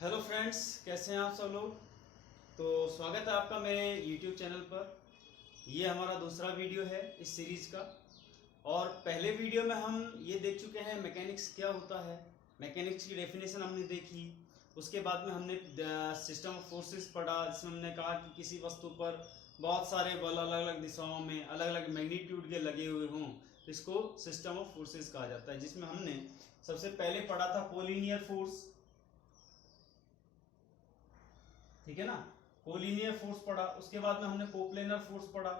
Hello friends, कैसे हैं आप सब लोग। तो स्वागत है आपका मेरे यूट्यूब चैनल पर। ये हमारा दूसरा वीडियो है इस सीरीज का। और पहले वीडियो में हम ये देख चुके हैं मैकेनिक्स क्या होता है, मैकेनिक्स की डेफिनेशन हमने देखी। उसके बाद में हमने सिस्टम ऑफ फोर्सेस पढ़ा, जिसमें हमने कहा कि किसी वस्तु पर बहुत सारे बल अलग अलग दिशाओं में अलग अलग मैग्नीट्यूड के लगे हुए हों तो इसको सिस्टम ऑफ फोर्सेस कहा जाता है। जिसमें हमने सबसे पहले पढ़ा था कोलिनियर फोर्स, ठीक है ना। कोलिनियर फोर्स पढ़ा, उसके बाद में हमने कोप्लेनर फोर्स पढ़ा,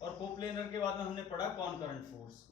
और कोप्लेनर के बाद में हमने पढ़ा कॉनकरंट फोर्स।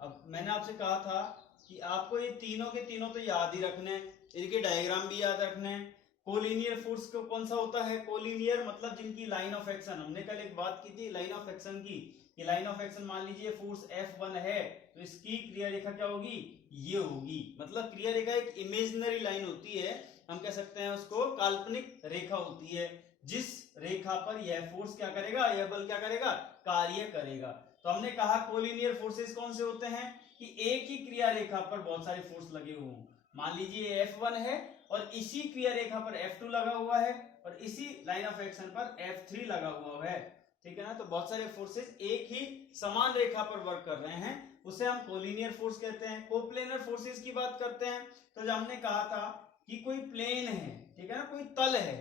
अब मैंने आपसे कहा था कि आपको ये तीनों के तीनों तो याद ही रखने हैं, इनके डायग्राम भी याद रखने हैं। कोलिनियर फोर्स को कौन सा होता है, कोलिनियर मतलब जिनकी लाइन ऑफ एक्शन, हमने कल एक बात की थी लाइन ऑफ एक्शन की, कि लाइन ऑफ एक्शन मान लीजिए फोर्स F1 है तो इसकी क्रिया रेखा क्या होगी, ये होगी। मतलब क्रिया रेखा एक इमेजिनरी लाइन होती है, हम कह सकते हैं उसको काल्पनिक रेखा होती है, जिस रेखा पर यह फोर्स क्या करेगा, यह बल क्या करेगा, कार्य करेगा। तो हमने कहा कोलिनियर फोर्सेस कौन से होते हैं कि एक ही क्रिया रेखा पर बहुत सारे फोर्स लगे हुए हों। मान लीजिए F1 है और इसी क्रिया रेखा पर F2 लगा हुआ है और इसी लाइन ऑफ एक्शन पर F3 लगा हुआ है, ठीक है ना। तो बहुत सारे फोर्सेस एक ही समान रेखा पर वर्क कर रहे हैं, उसे हम कोलिनियर फोर्स कहते हैं। कोप्लेनर फोर्सेस की बात करते हैं तो जो हमने कहा था कि कोई प्लेन है, ठीक है ना, कोई तल है,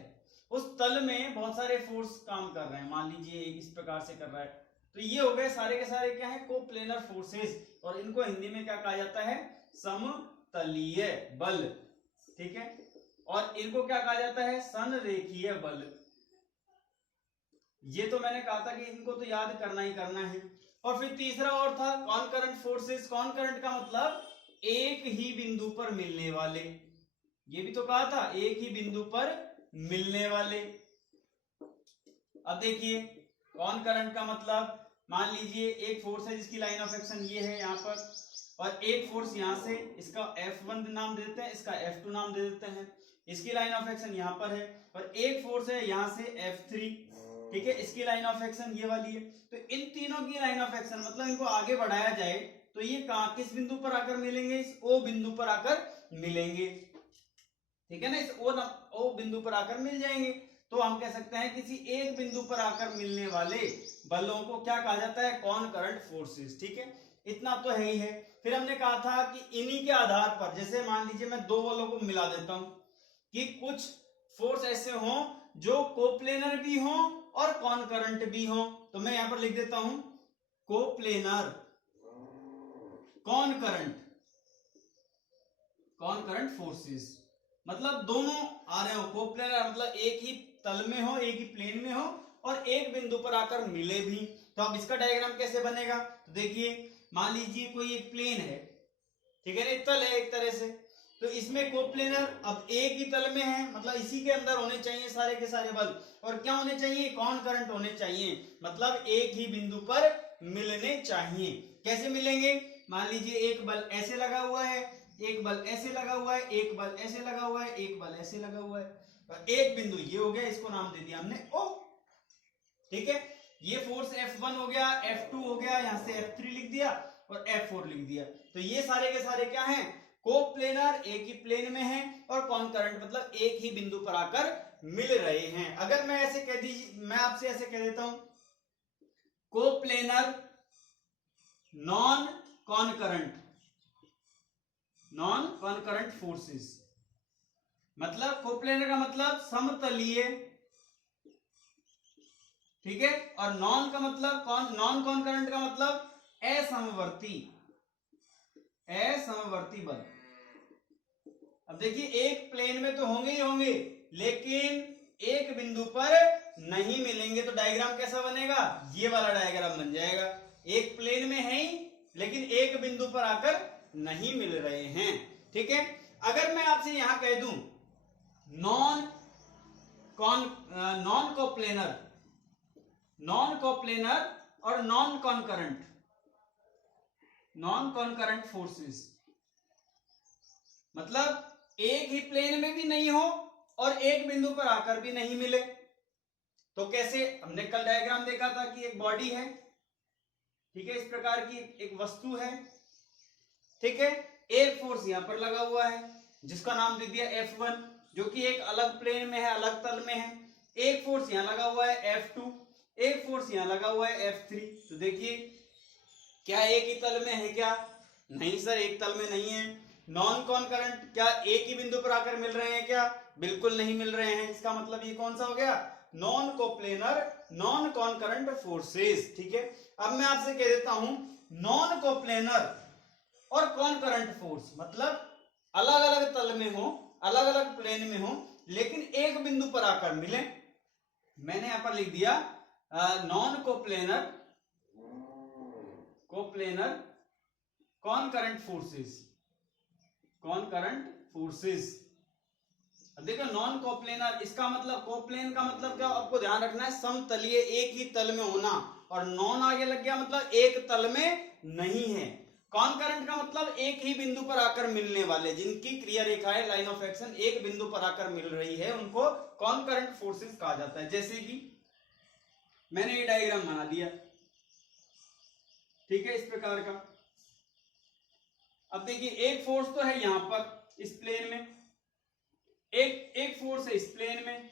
उस तल में बहुत सारे फोर्स काम कर रहे हैं, मान लीजिए इस प्रकार से कर रहा है, तो ये हो गए सारे के सारे क्या है, कोप्लेनर फोर्सेस। और इनको हिंदी में क्या कहा जाता है, समतलीय बल, ठीक है। और इनको क्या कहा जाता है, संरेखीय बल। ये तो मैंने कहा था कि इनको तो याद करना ही करना है। और फिर तीसरा और था कॉनकरंट फोर्सेस। कॉनकरंट का मतलब एक ही बिंदु पर मिलने वाले, ये भी तो कहा था एक ही बिंदु पर मिलने वाले। अब देखिए कॉनकरंट का मतलब, मान लीजिए एक फोर्स है जिसकी लाइन ऑफ एक्शन ये है यहाँ पर, और एक फोर्स यहां से, इसका F1 नाम दे देते हैं, इसका F2 नाम दे देते हैं, इसकी लाइन ऑफ एक्शन यहाँ पर है, और एक फोर्स है यहां से F3, ठीक है, इसकी लाइन ऑफ एक्शन ये वाली है। तो इन तीनों की लाइन ऑफ एक्शन मतलब इनको आगे बढ़ाया जाए तो ये कहां, किस बिंदु पर आकर मिलेंगे, इस O बिंदु पर आकर मिलेंगे, ठीक है ना, इस O बिंदु पर आकर मिल जाएंगे। तो हम कह सकते हैं किसी एक बिंदु पर आकर मिलने वाले बलों को क्या कहा जाता है, कॉनकरंट फोर्सेस, ठीक है। इतना तो है ही है। फिर हमने कहा था कि इन्हीं के आधार पर, जैसे मान लीजिए मैं दो बलों को मिला देता हूं, कि कुछ फोर्स ऐसे हों जो कोप्लेनर भी हों और कॉनकरंट भी हों, तो मैं यहां पर लिख देता हूं कोप्लेनर, कॉनकरंट, कॉनकरंट फोर्सेस, मतलब दोनों आ रहे हो। कोप्लेनर मतलब एक ही तल में हो, एक ही प्लेन में हो और एक बिंदु पर आकर मिले भी। तो अब इसका डायग्राम कैसे बनेगा, तो देखिए मान लीजिए कोई एक प्लेन है, ठीक है ना, एक तल है एक तरह से, तो इसमें कोप्लेनर अब एक ही तल में है, मतलब इसी के अंदर होने चाहिए सारे के सारे बल, और क्या होने चाहिए, कॉनकरंट होने चाहिए, मतलब एक ही बिंदु पर मिलने चाहिए। कैसे मिलेंगे, मान लीजिए एक बल ऐसे लगा हुआ है, एक बल ऐसे लगा हुआ है, एक बल ऐसे लगा हुआ है, एक बल ऐसे लगा हुआ है, और एक बिंदु ये हो गया, इसको नाम दे दिया हमने O, ठीक है। ये फोर्स F1 हो गया, F2 हो गया, यहां से F3 लिख दिया और F4 लिख दिया। तो ये सारे के सारे क्या हैं, कोप्लेनर, एक ही प्लेन में है, और कॉनकरंट मतलब एक ही बिंदु पर आकर मिल रहे हैं। अगर मैं ऐसे कह दीजिए, मैं आपसे ऐसे कह देता हूं coplanar non concurrent, non concurrent forces, मतलब कोप्लेनर का मतलब समतलीय, ठीक है, और नॉन का मतलब नॉन कॉनकरंट का मतलब असमवर्ती, असमवर्ती बल। अब देखिए एक प्लेन में तो होंगे ही होंगे, लेकिन एक बिंदु पर नहीं मिलेंगे, तो डायग्राम कैसा बनेगा, ये वाला डायग्राम बन जाएगा। एक प्लेन में है ही लेकिन एक बिंदु पर आकर नहीं मिल रहे हैं, ठीक है। अगर मैं आपसे यहां कह दूं non non coplanar, non coplanar और non concurrent, non concurrent forces, मतलब एक ही प्लेन में भी नहीं हो और एक बिंदु पर आकर भी नहीं मिले, तो कैसे, हमने कल डायग्राम देखा था कि एक बॉडी है, ठीक है, इस प्रकार की एक वस्तु है, ठीक है, एक फोर्स यहां पर लगा हुआ है, जिसका नाम दे दिया F1, जो कि एक अलग प्लेन में है, अलग तल में है। एक फोर्स यहां लगा हुआ है F2, एक फोर्स यहां लगा हुआ है F3। तो देखिए क्या एक ही तल में है क्या? नहीं सर, एक तल में नहीं है। नॉन कॉनकरेंट, क्या एक ही बिंदु पर आकर मिल रहे हैं क्या? बिल्कुल नहीं मिल रहे हैं। इसका मतलब ये कौन सा हो गया? Non coplanar non कॉनकरेंट forces. ठीक है, अब मैं आपसे कह देता हूं नॉन कोप्लेनर और कॉनकरेंट फोर्स मतलब अलग अलग तल में हो, अलग अलग प्लेन में हो, लेकिन एक बिंदु पर आकर मिले। मैंने यहां पर लिख दिया नॉन कोप्लेनर कॉनकरेंट फोर्सेस, कॉनकरेंट फोर्सेस। देखो नॉन कोप्लेनर, इसका मतलब कोप्लेन का मतलब क्या आपको ध्यान रखना है, समतलीय एक ही तल में होना, और नॉन आगे लग गया मतलब एक तल में नहीं है। कॉनकरेंट का मतलब एक ही बिंदु पर आकर मिलने वाले, जिनकी क्रिया रेखाएं लाइन ऑफ एक्शन एक बिंदु पर आकर मिल रही है, उनको कॉनकरेंट फोर्सेस कहा जाता है। जैसे कि मैंने ये डायग्राम बना दिया, ठीक है, इस प्रकार का। अब देखिए एक फोर्स तो है यहां पर इस प्लेन में, एक फोर्स है इस प्लेन में,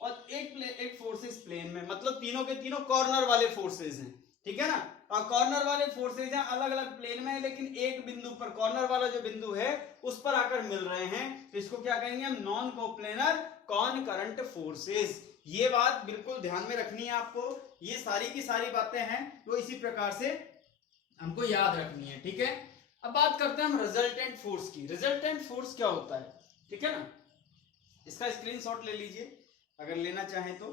और एक फोर्स इस प्लेन में, मतलब तीनों के तीनों कॉर्नर वाले फोर्सेस हैं। ठीक है ना, और कॉर्नर वाले फोर्सेज हैं अलग अलग प्लेन में, लेकिन एक बिंदु पर, कॉर्नर वाला जो बिंदु है उस पर आकर मिल रहे हैं, तो इसको क्या कहेंगे हम? Non coplanar कॉनकरेंट forces. ये बात बिल्कुल ध्यान में रखनी है आपको, ये सारी की सारी बातें हैं तो इसी प्रकार से हमको याद रखनी है। ठीक है, अब बात करते हैं हम रिजल्टेंट फोर्स की। रिजल्टेंट फोर्स क्या होता है? ठीक है ना, इसका स्क्रीनशॉट ले लीजिए अगर लेना चाहें तो।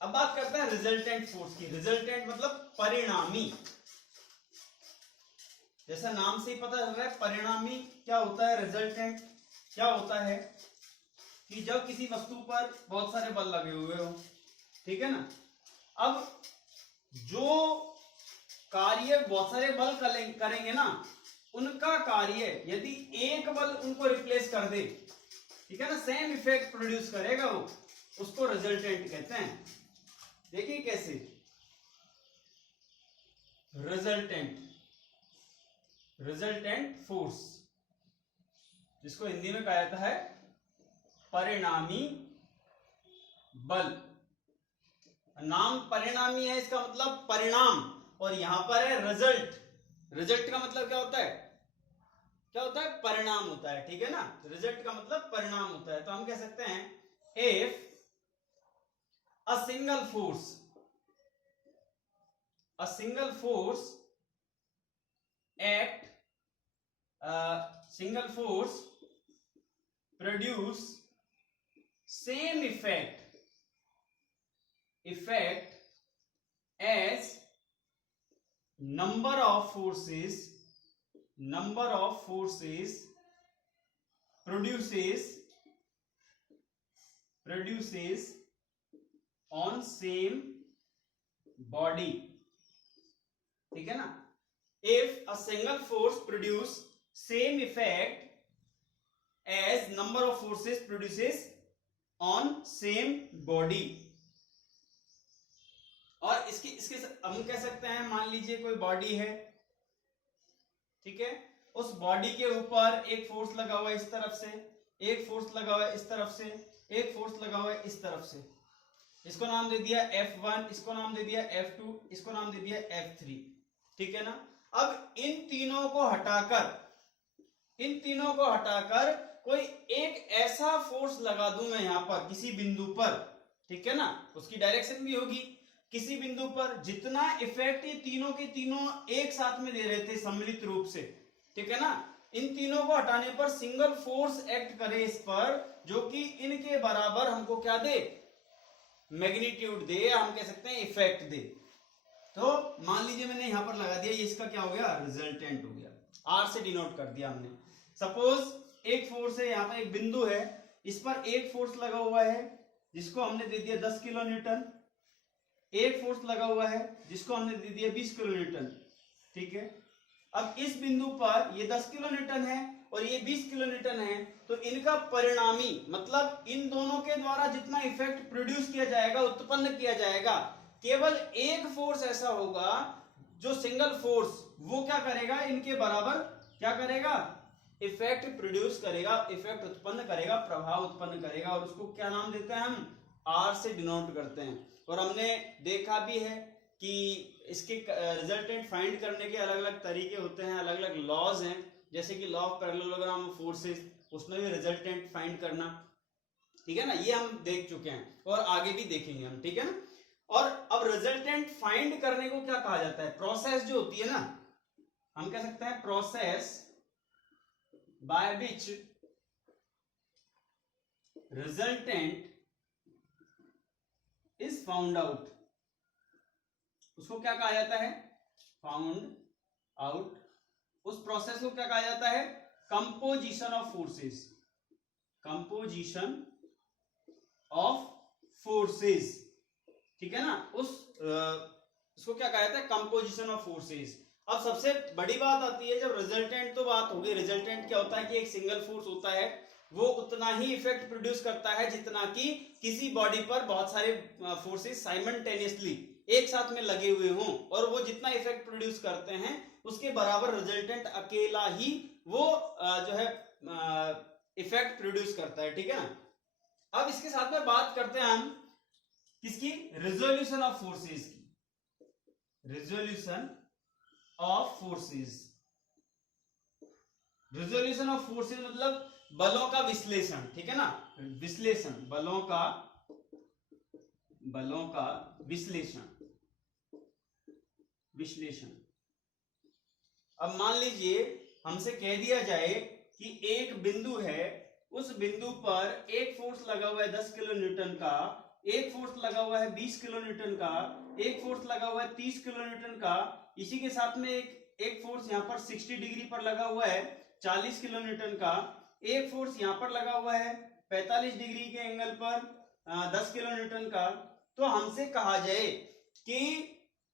अब बात करते हैं रिजल्टेंट फोर्स की। रिजल्टेंट मतलब परिणामी, जैसा नाम से ही पता चल रहा है परिणामी क्या होता है। रिजल्टेंट क्या होता है कि जब किसी वस्तु पर बहुत सारे बल लगे हुए हो, ठीक है ना, अब जो कार्य बहुत सारे बल करेंगे ना, उनका कार्य यदि एक बल उनको रिप्लेस कर दे, ठीक है ना, सेम इफेक्ट प्रोड्यूस करेगा वो, उसको रिजल्टेंट कहते हैं। देखिए कैसे, रिजल्टेंट फोर्स, जिसको हिंदी में कहा जाता है परिणामी बल। नाम परिणामी है, इसका मतलब परिणाम, और यहां पर है रिजल्ट। रिजल्ट का मतलब क्या होता है? क्या होता है? परिणाम होता है। ठीक है ना, रिजल्ट का मतलब परिणाम होता है। तो हम कह सकते हैं if a single force produce same effect as number of forces produces on same body। ठीक है ना, if a single force produce same effect as number of forces produces on same body। और इसके हम कह सकते हैं, मान लीजिए कोई बॉडी है, ठीक है, उस बॉडी के ऊपर एक फोर्स लगा हुआ है इस तरफ से, एक फोर्स लगा हुआ है इस तरफ से, एक फोर्स लगा हुआ है इस तरफ से। इसको नाम दे दिया F1, इसको नाम दे दिया F2, इसको नाम दे दिया F3। ठीक है ना, अब इन तीनों को हटाकर कोई एक ऐसा फोर्स लगा दूं मैं यहां पर किसी बिंदु पर, ठीक है ना, उसकी डायरेक्शन भी होगी किसी बिंदु पर, जितना इफेक्ट ये तीनों के तीनों एक साथ में दे रहे थे सम्मिलित रूप से, ठीक है ना, इन तीनों को हटाने पर सिंगल फोर्स एक्ट करे इस पर, जो कि इनके बराबर हमको क्या दे? मैग्नीट्यूड दे, या हम कह सकते हैं इफेक्ट दे। तो मान लीजिए मैंने यहां पर लगा दिया, ये इसका क्या हो गया? रिजल्टेंट हो गया, आर से डिनोट कर दिया हमने। सपोज एक फोर्स है, यहां पर एक बिंदु है, इस पर एक फोर्स लगा हुआ है जिसको हमने दे दिया 10 किलो न्यूटन, एक फोर्स लगा हुआ है जिसको हमने दे दिया 20 किलो न्यूटन। ठीक है, अब इस बिंदु पर ये 10 किलो न्यूटन है और ये 20 किलो न्यूटन है, तो इनका परिणामी मतलब इन दोनों के द्वारा जितना इफेक्ट प्रोड्यूस किया जाएगा, उत्पन्न किया जाएगा, केवल एक फोर्स ऐसा होगा जो सिंगल फोर्स वो क्या करेगा, इनके बराबर क्या करेगा, इफेक्ट प्रोड्यूस करेगा, इफेक्ट उत्पन्न करेगा, प्रभाव उत्पन्न करेगा, और उसको क्या नाम देते हैं हम, आर से डिनोट करते हैं। और हमने देखा भी है कि इसके रिजल्टेंट फाइंड करने के अलग अलग तरीके होते हैं, अलग अलग लॉज हैं, जैसे कि law of parallelogram of forces, उसमें भी रिजल्टेंट फाइंड करना, ठीक है ना, ये हम देख चुके हैं और आगे भी देखेंगे हम, ठीक है ना। और अब रिजल्टेंट फाइंड करने को क्या कहा जाता है, प्रोसेस जो होती है ना, हम कह सकते हैं process by which resultant is found out, उसको क्या कहा जाता है, फाउंड आउट। उस प्रोसेस को क्या कहा जाता है, composition of forces, composition of forces, ठीक है ना। उसको क्या कहा जाता है, कंपोजिशन ऑफ फोर्सेस। अब सबसे बड़ी बात आती है, जब रिजल्टेंट तो बात होगी, रिजल्टेंट क्या होता है कि एक सिंगल फोर्स होता है, वो उतना ही इफेक्ट प्रोड्यूस करता है जितना कि किसी बॉडी पर बहुत सारे फोर्सेस साइमल्टेनियसली एक साथ में लगे हुए हों, और वो जितना इफेक्ट प्रोड्यूस करते हैं उसके बराबर रिजल्टेंट अकेला ही वो जो है इफेक्ट प्रोड्यूस करता है, ठीक है ना। अब इसके साथ में बात करते हैं हम किसकी, रिजोल्यूशन ऑफ फोर्सेस की, resolution of forces. Resolution of forces मतलब बलों का विश्लेषण, ठीक है ना, विश्लेषण, बलों का विश्लेषण, विश्लेषण। अब मान लीजिए हमसे कह दिया जाए कि एक बिंदु है, उस बिंदु पर एक फोर्स लगा हुआ है 10 किलो न्यूटन का, एक फोर्स लगा हुआ है 20 किलो न्यूटन का, एक फोर्स लगा हुआ है 30 किलो न्यूटन का, इसी के साथ में एक फोर्स यहाँ पर 60 डिग्री पर लगा हुआ है 40 किलो न्यूटन का, एक फोर्स यहाँ पर लगा हुआ है 45 डिग्री के एंगल पर 10 किलो न्यूटन का। तो हमसे कहा जाए कि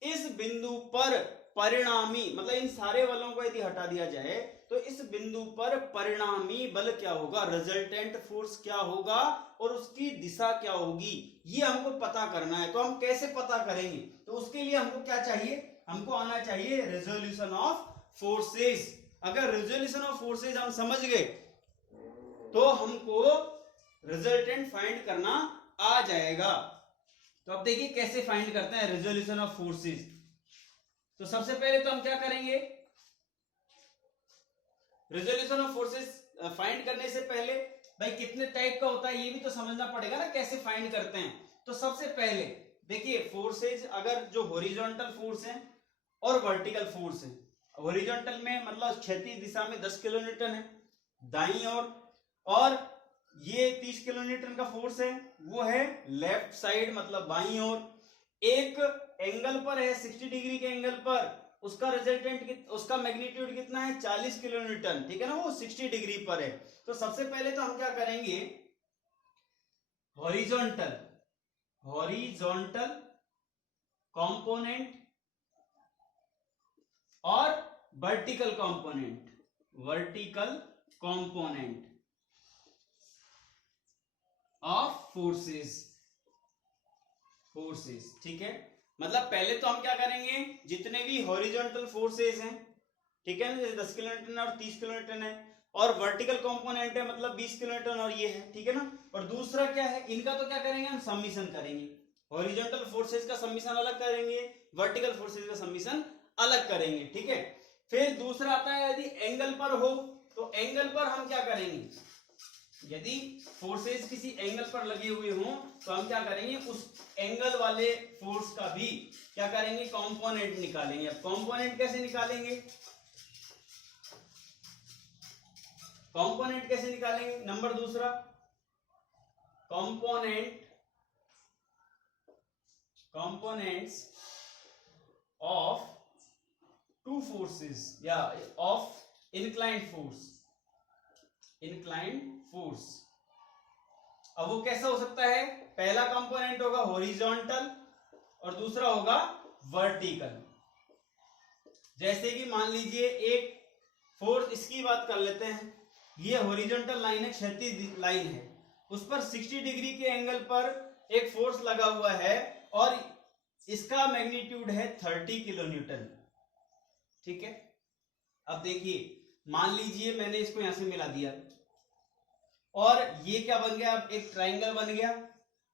इस बिंदु पर परिणामी, मतलब इन सारे बलों को यदि हटा दिया जाए तो इस बिंदु पर परिणामी बल क्या होगा, रिजल्टेंट फोर्स क्या होगा और उसकी दिशा क्या होगी, ये हमको पता करना है। तो हम कैसे पता करेंगे, तो उसके लिए हमको क्या चाहिए, हमको आना चाहिए रेजोल्यूशन ऑफ फोर्सेस। अगर रेजोल्यूशन ऑफ फोर्सेस हम समझ गए तो हमको रिजल्टेंट फाइंड करना आ जाएगा। तो अब देखिए कैसे फाइंड करते हैं रेजोल्यूशन ऑफ फोर्सेस। तो सबसे पहले तो हम क्या करेंगे, रेजोल्यूशन ऑफ फोर्सेस फाइंड करने से पहले भाई कितने टाइप का होता है ये भी तो समझना पड़ेगा ना, कैसे फाइंड करते हैं। तो सबसे पहले देखिए फोर्सेज, अगर जो हॉरिजॉन्टल फोर्स है और वर्टिकल फोर्स है, हॉरिजॉन्टल में मतलब क्षैतिज दिशा में 10 किलो न्यूटन है दाईं ओर, और ये 30 किलो न्यूटन का फोर्स है वो है लेफ्ट साइड मतलब बाईं ओर। एक एंगल पर है 60 डिग्री के एंगल पर, उसका रिजल्टेंट उसका मैग्नीट्यूड कितना है 40 किलो न्यूटन, ठीक है ना, वो 60 डिग्री पर है। तो सबसे पहले तो हम क्या करेंगे, हॉरिजॉन्टल कंपोनेंट और वर्टिकल कंपोनेंट ऑफ फोर्सेस, ठीक है। मतलब पहले तो हम क्या करेंगे, जितने भी हॉरिजॉन्टल फोर्सेस हैं, ठीक है ना, जैसे 10 किलो न्यूटन और 30 किलो न्यूटन है, और वर्टिकल कंपोनेंट है मतलब 20 किलो न्यूटन और ये है, ठीक है ना। और दूसरा क्या है, इनका तो क्या करेंगे हम सम्मिशन करेंगे, हॉरिजॉन्टल फोर्सेस का सम्मिशन अलग करेंगे, वर्टिकल फोर्सेस का सम्मिशन अलग करेंगे, ठीक है। फिर दूसरा आता है यदि एंगल पर हो, तो एंगल पर हम क्या करेंगे, यदि फोर्सेस किसी एंगल पर लगे हुए हों तो हम क्या करेंगे, उस एंगल वाले फोर्स का भी क्या करेंगे, कंपोनेंट निकालेंगे। अब कंपोनेंट कैसे निकालेंगे, नंबर दूसरा, कंपोनेंट्स ऑफ टू फोर्सेस या ऑफ इंक्लाइंड फोर्स। अब वो कैसा हो सकता है, पहला कंपोनेंट होगा हॉरिजॉन्टल और दूसरा होगा वर्टिकल। जैसे कि मान लीजिए एक फोर्स, इसकी बात कर लेते हैं, ये हॉरिजॉन्टल लाइन है, क्षैतिज लाइन है, उस पर 60 डिग्री के एंगल पर एक फोर्स लगा हुआ है और इसका मैग्नीट्यूड है 30 किलो न्यूटन, ठीक है। अब देखिए, मान लीजिए मैंने इसको यहां से मिला दिया और ये क्या बन गया, अब एक ट्राइंगल बन गया।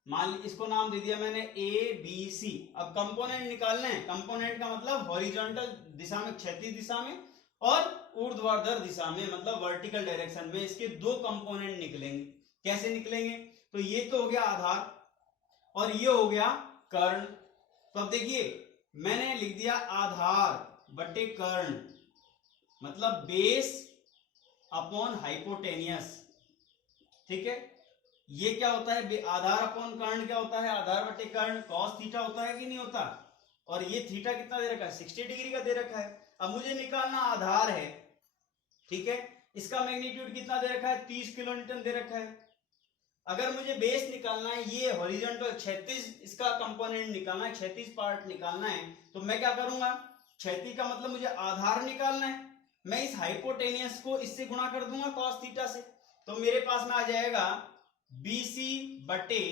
मान ली इसको नाम दे दिया मैंने ए बी सी। अब कंपोनेंट निकालने हैं। कंपोनेंट का मतलब हॉरिजॉन्टल दिशा में, क्षैतिज दिशा में, और ऊर्ध्वाधर दिशा में, मतलब वर्टिकल डायरेक्शन में इसके दो कंपोनेंट निकलेंगे। कैसे निकलेंगे? तो ये तो हो गया आधार और ये हो गया कर्ण। तो अब देखिए मैंने लिख दिया आधार बटे कर्ण, मतलब बेस अपॉन हाइपोटेनियस। ठीक है, ये क्या होता है, आधार अपॉन कर्ण क्या होता है, आधार बटे कर्ण कॉस थीटा होता है कि नहीं होता। और ये थीटा कितना दे रखा है, 60 डिग्री का दे रखा है। अब मुझे निकालना आधार है, ठीक है, इसका मैग्नीट्यूड कितना दे रखा है, 30 किलोन्यूटन दे रखा है। अगर मुझे बेस निकालना है, ये हॉरिजॉन्टल क्षैतिज इसका कंपोनेंट निकालना है, क्षैतिज पार्ट निकालना है, तो मैं क्या करूंगा, क्षैतिज का मतलब मुझे आधार निकालना है, मैं इस हाइपोटेनियस को इससे गुणा कर दूंगा कॉस थीटा से। तो मेरे पास में आ जाएगा BC बटे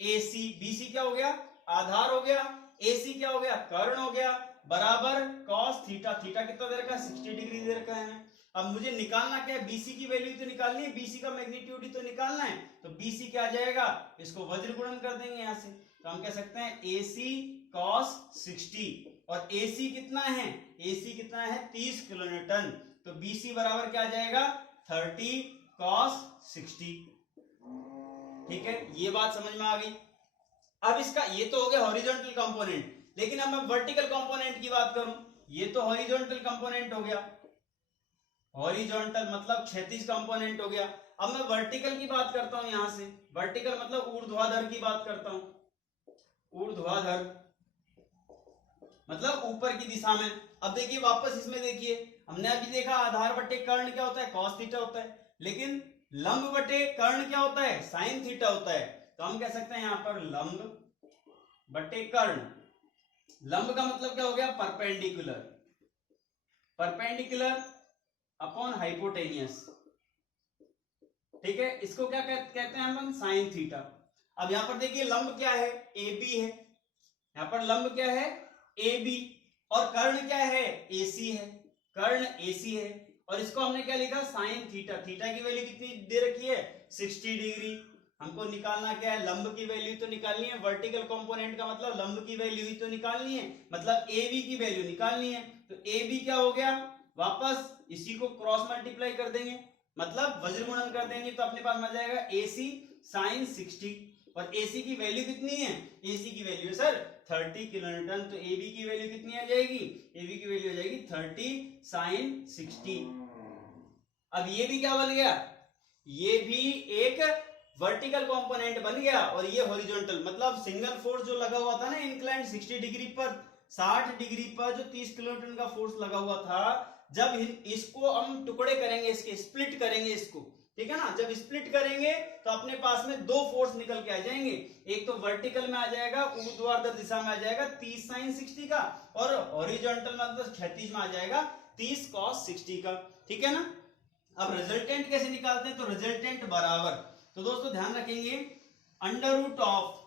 AC। BC क्या हो गया, आधार हो गया, AC क्या हो गया, कर्ण हो गया, बराबर कॉस थीटा। थीटा कितना दे रखा है, 60 डिग्री दे रखा है। अब मुझे निकालना क्या है, BC की वैल्यू तो निकालनी है, BC का मैग्नीट्यूड ही तो निकालना है। तो BC क्या आ जाएगा, इसको वज्र गुणन कर देंगे यहां से, तो हम कह सकते हैं AC cos 60। और AC कितना है, AC कितना है, 30 किलोन्यूटन। तो BC बराबर क्या आ जाएगा, 30 cos 60। ठीक है, ये बात समझ में आ गई। अब इसका ये तो हो गया हॉरिजॉन्टल कंपोनेंट, लेकिन अब मैं वर्टिकल कंपोनेंट की बात करूं, ये तो हॉरिजॉन्टल कंपोनेंट हो गया, हॉरिजॉन्टल मतलब क्षैतिज कंपोनेंट हो गया। अब मैं वर्टिकल की बात करता हूं, यहां से वर्टिकल मतलब ऊर्ध्वाधर की बात करता हूं। ऊर्ध्वाधर मतलब ऊपर की दिशा में। अब देखिए वापस इसमें देखिए, हमने अभी देखा आधार बटे कर्ण क्या होता है, कॉस थीटा होता है, लेकिन लंब बटे कर्ण क्या होता है, साइन थीटा होता है। तो हम कह सकते हैं यहां पर लंब बटे कर्ण। लंब का मतलब क्या हो गया, परपेंडिकुलर, परपेंडिकुलर अपॉन हाइपोटेनियस। ठीक है, इसको क्या कहते हैं हम, साइन थीटा। अब यहां पर देखिए लंब क्या है, AB है, यहां पर लंब क्या है, AB, और कर्ण क्या है, AC है, कर्ण AC है। और इसको हमने क्या लिखा, साइन थीटा। थीटा की वैल्यू कितनी दे रखी है, 60 डिग्री। हमको निकालना क्या है, लंब की वैल्यू तो निकालनी है, वर्टिकल कंपोनेंट का मतलब लंब की वैल्यू ही तो निकालनी है, मतलब AB की वैल्यू निकालनी है। तो AB क्या हो गया, वापस इसी को क्रॉस मल्टीप्लाई कर देंगे, मतलब वज्र गुणन कर देंगे, तो अपने पास में आ जाएगा AC sin 60। और AC की वैल्यू कितनी है, AC की वैल्यू है सर 30 किलोन्यूटन। तो AB की वैल्यू कितनी आ जाएगी, AB की वैल्यू आ जाएगी 30 sin 60। अब ये भी क्या बन गया, ये भी एक वर्टिकल कंपोनेंट बन गया, और ये हॉरिजॉन्टल मतलब सिंगल फोर्स जो लगा हुआ था ना इंक्लाइंड 60 डिग्री पर, 60 डिग्री पर जो 30 किलोन्यूटन का फोर्स लगा हुआ था, जब इसको हम टुकड़े करेंगे, इसके स्प्लिट करेंगे इसको, ठीक है ना, जब स्प्लिट करेंगे तो अपने पास में दो फोर्स निकल के आ जाएंगे। एक तो वर्टिकल में आ जाएगा, ऊर्ध्वाधर दिशा में आ जाएगा 30 sin 60 का, और हॉरिजॉन्टल मतलब क्षैतिज में आ जाएगा 30 cos 60 का। ठीक है ना। अब रिजल्टेंट कैसे निकालते हैं, तो रिजल्टेंट बराबर, तो दोस्तों ध्यान रखेंगे, अंडर रूट ऑफ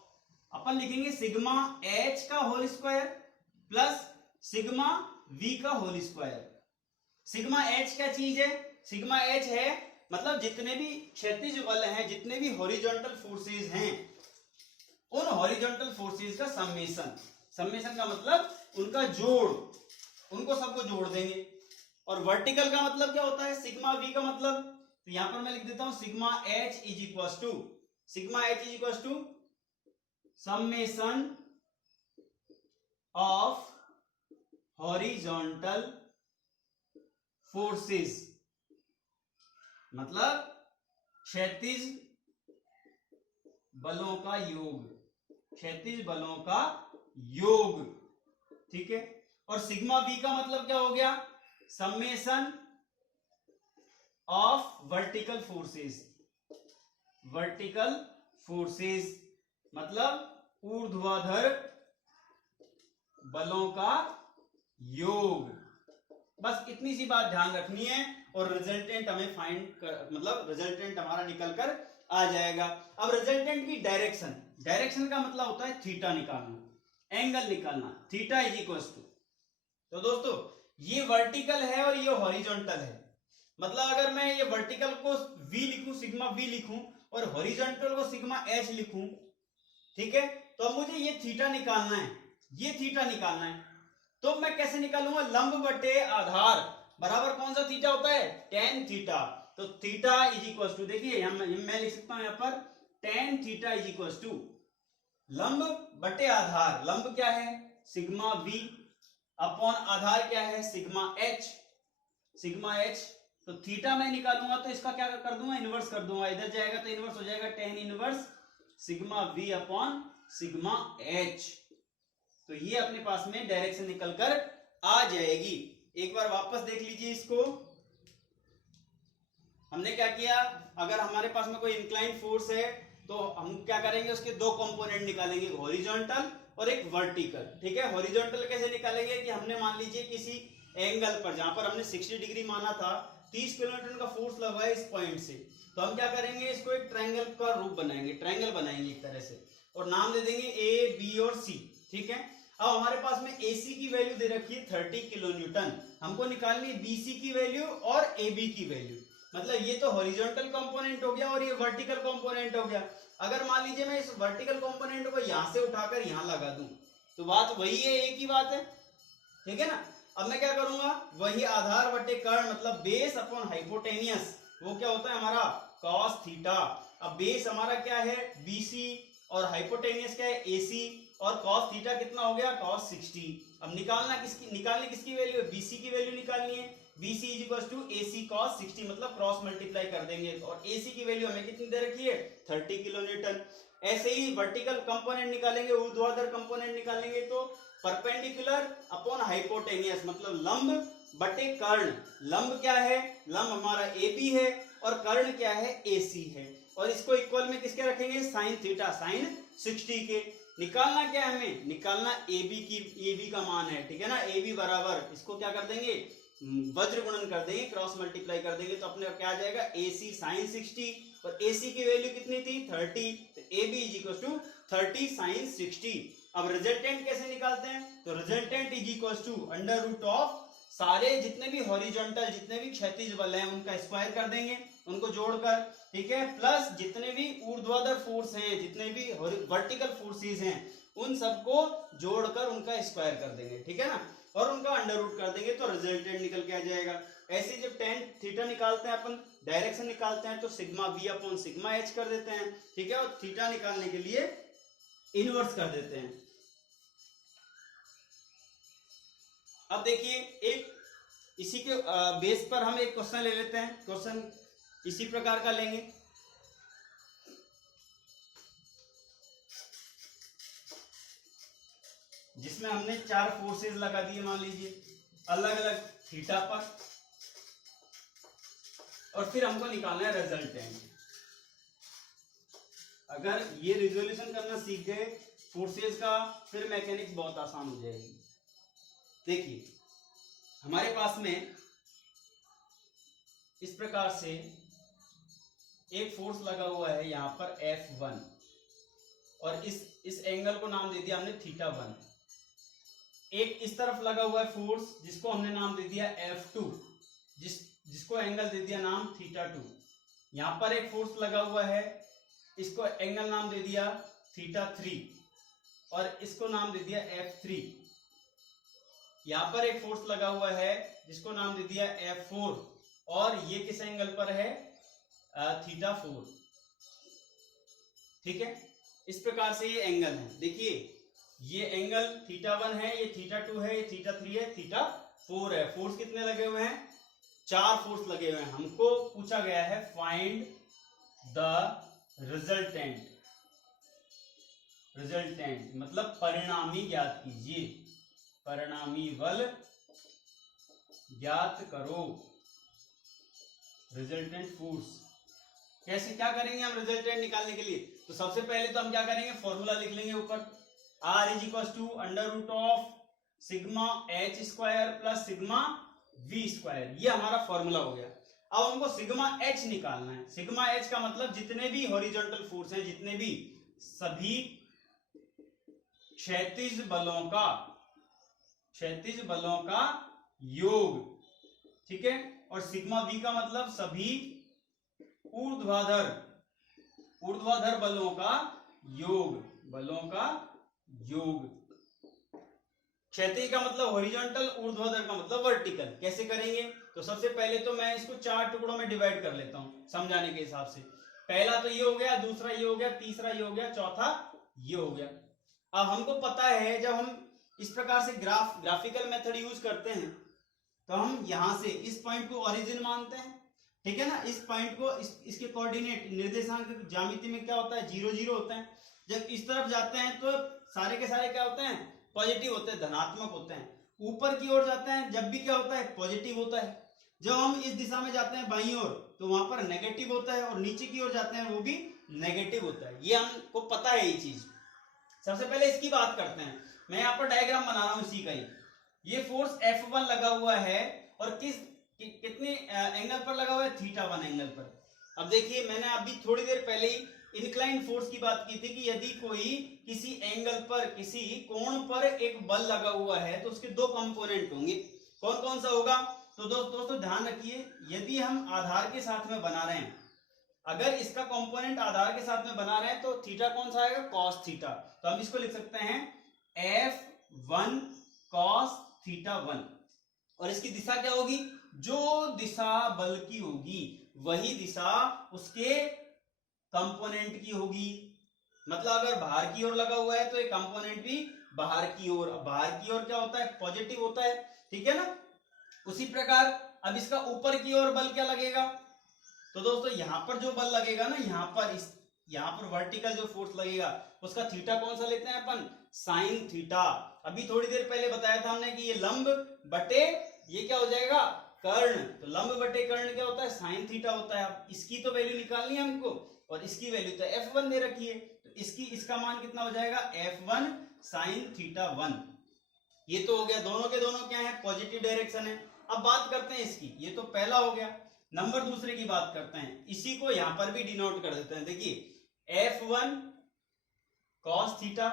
अपन लिखेंगे सिग्मा H का whole square plus sigma V का होल स्क्वायर। सिग्मा H क्या चीज है, सिग्मा H है मतलब जितने भी क्षैतिज बल हैं, जितने भी हॉरिजॉन्टल फोर्सेस हैं, उन हॉरिजॉन्टल फोर्सेस का समेशन। समेशन का मतलब उनका जोड़, उनको सबको जोड़ देंगे। और वर्टिकल का मतलब क्या होता है, सिग्मा V का मतलब, तो यहां पर मैं लिख देता हूं sigma H is equal to, sigma H is equal to summation of horizontal forces, मतलब क्षैतिज बलों का योग, क्षैतिज बलों का योग। ठीक है। और सिग्मा V का मतलब क्या हो गया, summation of vertical forces, vertical forces मतलब ऊर्ध्वाधर बलों का योग। बस इतनी सी बात ध्यान रखनी है, और रिजल्टेंट हमें फाइंड कर, मतलब रिजल्टेंट हमारा निकल कर आ जाएगा। अब रिजल्टेंट की डायरेक्शन, डायरेक्शन का मतलब होता है थीटा निकालना, एंगल निकालना, थीटा इज इक्वल टू। तो दोस्तों ये वर्टिकल है और ये हॉरिजॉन्टल है। मतलब अगर मैं ये वर्टिकल को v लिखूं, सिग्मा v लिखूं, और हॉरिजॉन्टल को सिग्मा h लिखूं, ठीक है, तो अब मुझे ये थीटा निकालना है, ये थीटा निकालना है। तो मैं कैसे निकालूंगा? लंब बटे आधार बराबर कौन सा थीटा होता है? Tan theta. तो थीटा इज इक्वल टू, देखिए मैं लिख सकता हूं यहां पर tan theta is equal to लंब बटे आधार। लंब क्या है? सिग्मा v अपॉन आधार क्या है? Sigma h। सिग्मा h, तो थीटा मैं निकालूंगा तो इसका क्या कर दूंगा? इनवर्स कर दूंगा। इधर जाएगा तो इनवर्स हो जाएगा, tan inverse sigma v upon sigma h। तो ये अपने पास में डायरेक्शन निकल कर आ जाएगी। एक बार वापस देख लीजिए इसको। हमने क्या किया? अगर हमारे पास में कोई इंक्लाइन फोर्स है तो हम क्या करेंगे? उसके दो कंपोनेंट निकालेंगे, हॉरिजॉन्टल और एक वर्टिकल। ठीक है, हॉरिजॉन्टल कैसे निकालेंगे कि हमने मान लीजिए किसी एंगल पर, जहां पर हमने 60 डिग्री माना था, 30 किलोमीटर का फोर्स लगा है इस पॉइंट से, तो हम क्या करेंगे? इसको एक ट्रायंगल का रूप बनाएंगे, ट्रायंगल बनाएंगे एक तरह से, और नाम दे देंगे ए, बी और सी। ठीक है, अब हमारे पास में AC की वैल्यू दे रखी है 30 किलो न्यूटन, हमको निकालनी है BC की वैल्यू और AB की वैल्यू। मतलब ये तो हॉरिजॉन्टल कंपोनेंट हो गया और ये वर्टिकल कंपोनेंट हो गया। अगर मान लीजिए मैं इस वर्टिकल कंपोनेंट को यहां से उठाकर यहां लगा दूं तो बात वही है, एक ही बात है। ठीक है ना? अब मैं क्या करूंगा? वही आधार बटे कर्ण, मतलब बेस अपॉन हाइपोटेनियस, वो क्या होता है हमारा? cos theta. अब बेस हमारा क्या है? BC और हाइपोटेनियस क्या है? AC, और cos थीटा कितना हो गया? cos 60। अब निकालने किसकी वैल्यू है? BC की वैल्यू निकालनी है। BC is equal to AC cos 60, मतलब क्रॉस मल्टीप्लाई कर देंगे, और AC की वैल्यू हमें कितनी दे रखी है? 30 किलो न्यूटन। ऐसे ही वर्टिकल कंपोनेंट निकालेंगे, ऊर्ध्वाधर कंपोनेंट निकालेंगे तो परपेंडिकुलर अपॉन हाइपोटेनियस, मतलब लंब बटे कर्ण। लंब क्या है? लंब हमारा AB है और कर्ण क्या है? AC है। और इसको इक्वल में किसके रखेंगे? साइन थीटा, साइन 60 के। निकालना क्या है हमें? निकालना AB का मान है। ठीक है ना? AB बराबर इसको क्या कर देंगे? वज्र गुणन कर देंगे, क्रॉस मल्टीप्लाई कर देंगे, तो अपने क्या आ जाएगा? AC साइन 60, और AC की वैल्यू कितनी थी? 30, तो AB is equal to 30 sine 60। अब रिजल्टेंट कैसे निकालते हैं? तो resultant is equal to under root of सारे जितने भी हॉरिजॉन्टल, जितने भी क्षैतिज बल हैं उनका स्क्वायर कर देंगे, उनको जोड़कर। ठीक है, प्लस जितने भी ऊर्ध्वाधर फोर्स हैं, जितने भी वर्टिकल फोर्सेस हैं, उन सबको जोड़कर उनका स्क्वायर कर देंगे। ठीक है ना? और उनका अंडर रूट कर देंगे तो रिजल्टेंट निकल के आ जाएगा। ऐसे जब टेन थीटा निकालते हैं, अपन डायरेक्शन निकालते हैं, तो sigma v upon sigma h कर देते हैं। ठीक है, और थीटा निकालने के लिए इनवर्स कर देते हैं। अब देखिए, एक इसी के बेस पर हम एक क्वेश्चन ले लेते हैं। क्वेश्चन इसी प्रकार का लेंगे। जिसमें हमने 4 फोर्सेस लगा दिए, मान लीजिए अलग अलग थीटा पर, और फिर हमको निकालना है रिजल्टेंट। अगर ये रिजोल्यूशन करना सीख गए फोर्सेस का, फिर मैकेनिक्स बहुत आसान हो जाएगी। देखिए, हमारे पास में इस प्रकार से एक फोर्स लगा हुआ है यहां पर F1, और इस एंगल को नाम दे दिया हमने θ1। एक इस तरफ लगा हुआ है फोर्स, जिसको हमने नाम दे दिया F2, जिसको एंगल दे दिया नाम θ2। यहां पर एक फोर्स लगा हुआ है, इसको एंगल नाम दे दिया θ3, और इसको नाम दे दिया F3। यहां पर एक फोर्स लगा हुआ है जिसको नाम दे दिया F4, और ये किस एंगल पर है? θ4। ठीक है, इस प्रकार से ये एंगल है। देखिए, ये एंगल θ1 है, ये θ2 है, ये θ3 है, θ4 है। फोर्स कितने लगे हुए हैं? 4 फोर्स लगे हुए हैं। हमको पूछा गया है फाइंड द रिजल्टेंट। रिजल्टेंट मतलब परिणामी ज्ञात कीजिए, परिणामी बल ज्ञात करो, रिजल्टेंट फोर्स। कैसे, क्या करेंगे हम रिजल्टेंट निकालने के लिए? तो सबसे पहले तो हम क्या करेंगे? फॉर्मूला लिख लेंगे ऊपर, R is equal to under root of sigma H square plus sigma V square. ये हमारा फॉर्मूला हो गया। अब हमको सिग्मा H निकालना है। सिग्मा H का मतलब जितने भी हॉरिजॉन्टल फोर्स हैं, जितने भी सभी क्षैतिज बलों का योग, ठीक है। और सिग्मा वी का मतलब सभी ऊर्ध्वाधर बलों का योग। क्षैतिज का मतलब हॉरिजॉन्टल, ऊर्ध्वाधर का मतलब वर्टिकल। कैसे करेंगे? तो सबसे पहले तो मैं इसको 4 टुकड़ों में डिवाइड कर लेता हूं समझाने के हिसाब से। पहला तो ये हो गया, दूसरा ये हो गया, तीसरा ये हो गया, चौथा ये हो गया। अब हमको पता है जब हम इस प्रकार से ग्राफिकल मेथड यूज करते हैं तो हम यहां से इस पॉइंट को ओरिजिन मानते हैं, ठीक है ना। इस पॉइंट को इसके कोऑर्डिनेट निर्देशांक ज्यामिति में क्या होता है? 0 0 होता है। जब इस तरफ जाते हैं तो सारे के सारे क्या होते हैं? पॉजिटिव होते हैं, धनात्मक होते हैं। ऊपर की ओर जाते हैं जब भी क्या होता है? पॉजिटिव होता है। जब हम इस दिशा में जाते हैं बाईं ओर तो वहां पर नेगेटिव होता है, और नीचे की ओर जाते हैं वो भी नेगेटिव होता है। ये हमको पता है ये चीज। सबसे पहले इसकी बात करते हैं। मैं यहाँ पर डायग्राम बना रहा हूं इसी का ही। ये फोर्स F1 लगा हुआ है और कितने एंगल पर लगा हुआ है? θ1 एंगल पर। अब देखिए, मैंने अभी थोड़ी देर पहले ही इंक्लाइन फोर्स की बात की थी कि यदि कोई किसी एंगल पर, किसी कोण पर एक बल लगा हुआ है तो उसके 2 कंपोनेंट होंगे। कौन कौन सा होगा? तो दोस्तों ध्यान रखिए, यदि हम आधार के साथ में बना रहे हैं, अगर इसका कंपोनेंट आधार के साथ में बना रहे हैं तो थीटा कौन सा आएगा? cos theta. तो हम इसको लिख सकते हैं F1 cos θ1। और इसकी दिशा क्या होगी? जो दिशा बल की होगी वही दिशा उसके कंपोनेंट की होगी। मतलब अगर बाहर की ओर लगा हुआ है तो एक कंपोनेंट भी बाहर की ओर क्या होता है? पॉजिटिव होता है, ठीक है ना। उसी प्रकार अब इसका ऊपर की ओर बल क्या लगेगा? तो दोस्तों यहां पर जो बल लगेगा ना, यहां पर वर्टिकल जो फोर्स लगेगा उसका थीटा कौन सा लेते हैं अपन? Sine theta. अभी थोड़ी देर पहले बताया था हमने कि ये लंब बटे ये क्या हो जाएगा? कर्ण। तो लंब बटे कर्ण क्या होता है? साइन थीटा होता है। अब इसकी तो वैल्यू निकालनी है हमको, और इसकी वैल्यू तो F1 दे रखी है, तो इसका मान कितना हो जाएगा? F1 sign θ1। ये तो हो गया, दोनों के दोनों क्या है? पॉजिटिव डायरेक्शन है। अब बात करते हैं इसकी, ये तो पहला हो गया। नंबर दूसरे की बात करते हैं, इसी को यहां पर भी डिनोट कर देते हैं। देखिए F1 cos थीटा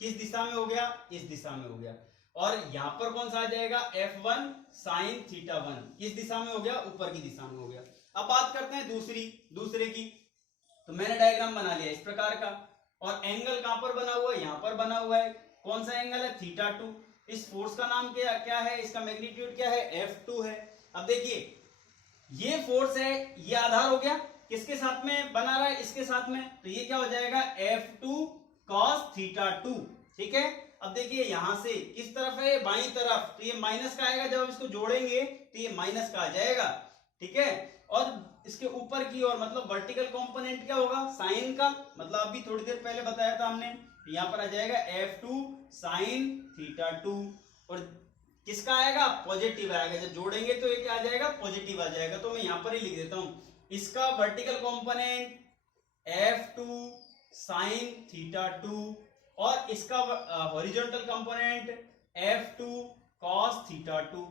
किस दिशा में हो गया? इस दिशा में हो गया। और यहां पर कौन सा आ जाएगा? F1 sin θ1 किस दिशा में हो गया? ऊपर की दिशा में हो गया। अब बात करते हैं दूसरे की। तो मैंने डायग्राम बना लिया इस प्रकार का, और एंगल कहां पर बना हुआ है? यहां पर बना हुआ है। कौन सा एंगल है? θ2। इस फोर्स का नाम क्या है? इसका मैग्नीट्यूड क्या है? F2 है। अब देखिए, ये फोर्स है, ये आधार हो गया, किसके साथ में बना रहा है? इसके साथ में। तो ये क्या हो जाएगा? F2 cos θ2, ठीक है। अब देखिए यहां से किस तरफ है? बाईं तरफ। तो ये माइनस का आएगा, जब हम इसको जोड़ेंगे तो ये माइनस का आ जाएगा, ठीक है। और इसके ऊपर की ओर मतलब वर्टिकल कंपोनेंट क्या होगा? साइन का। मतलब अभी थोड़ी देर पहले बताया था हमने, यहां पर आ जाएगा F2 sin θ2। और किसका आएगा? पॉजिटिव आएगा। जब जोड़ेंगे तो ये क्या आ जाएगा? पॉजिटिव आ जाएगा। तो मैं यहां पर ही लिख देता हूं, इसका वर्टिकल कंपोनेंट F2 sin θ2 और इसका हॉरिजॉन्टल कंपोनेंट F2 cos θ2,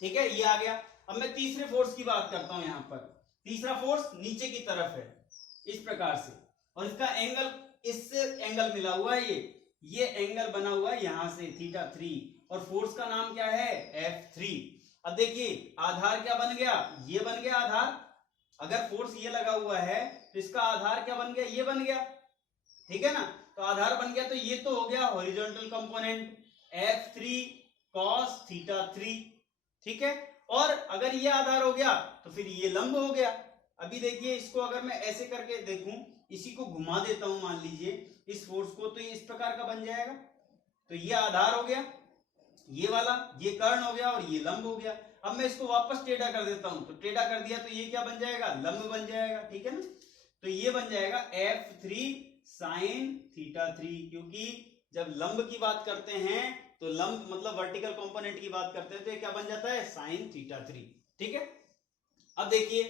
ठीक है। ये आ गया। अब मैं तीसरे फोर्स की बात करता हूं। यहां पर तीसरा फोर्स नीचे की तरफ है इस प्रकार से, और इसका एंगल इससे एंगल मिला हुआ है, ये एंगल बना हुआ है यहां से θ3, और फोर्स का नाम क्या है? F3। अब देखिए आधार क्या बन गया? ये बन गया आधार। अगर फोर्स ये लगा हुआ है तो इसका आधार क्या बन गया? ये बन गया, ठीक है ना। तो आधार बन गया, तो ये तो हो गया हॉरिजॉन्टल कंपोनेंट F3 cos θ3, ठीक है। और अगर ये आधार हो गया तो फिर ये लंब हो गया। अभी देखिए इसको अगर मैं ऐसे करके देखूं, इसी को घुमा देता हूं मान लीजिए इस फोर्स को, तो ये इस प्रकार का बन जाएगा। तो ये आधार हो गया, ये वाला, ये कर्ण हो गया, और ये लंब हो गया। अब मैं इसको वापस टेढ़ा कर देता हूं, तो टेढ़ा कर दिया तो ये क्या बन जाएगा? लंब बन जाएगा, ठीक है ना। तो ये बन जाएगा F3 sin θ3, क्योंकि जब लंब की बात करते हैं तो लंब मतलब वर्टिकल कंपोनेंट की बात करते हैं तो ये क्या बन जाता है? sin θ3, ठीक है। अब देखिए